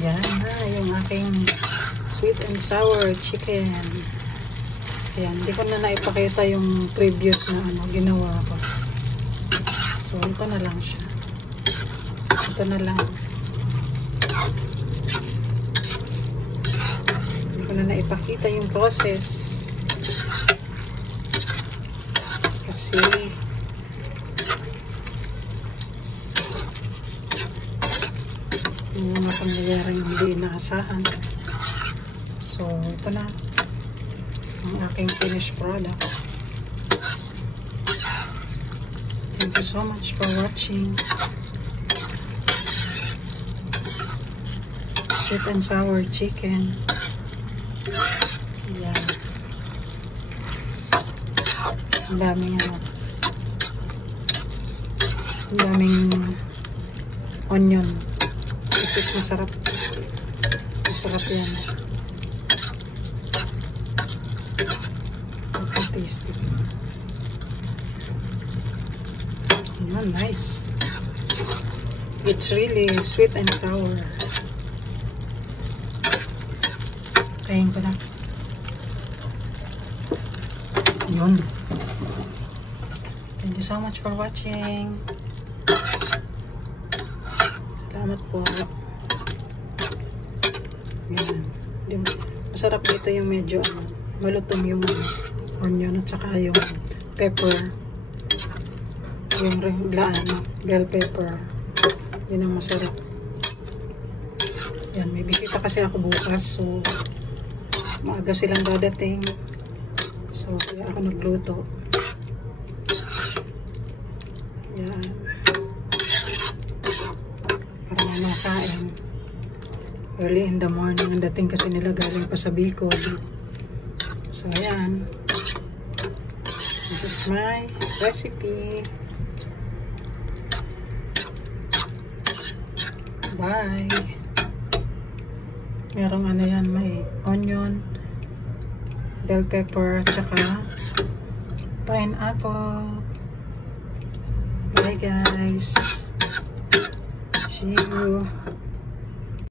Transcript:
Yan na yung aking sweet and sour chicken. Ayan, hindi ko na naipakita yung previous na ginawa ko. So, ito na lang siya. Ito na lang. Hindi ko na naipakita yung process. Kasi yung mga pangyayaring hindi inaasahan. So, ito na ang aking finished product. Thank you so much for watching. Sweet and sour chicken. Yan. Ang daming ang daming onion. This is masarap. Masarap yan. Okay, tasty. Oh, nice. It's really sweet and sour. Kain ko na. Yun. Thank you so much for watching. Salamat po. Yan. Masarap dito yung medyo malutong yung onion at saka yung pepper. Yung bell pepper. Yun ang masarap. Yan. May bisita kasi ako bukas. So, maaga silang dadating. So, kaya ako nagluto. Yan. Para makain. Early in the morning. Ang dating kasi nila galing pa sa Bicol. So, ayan. This is my recipe. Bye. Merong yan, may onion, bell pepper, tsaka pineapple. Bye guys. See you.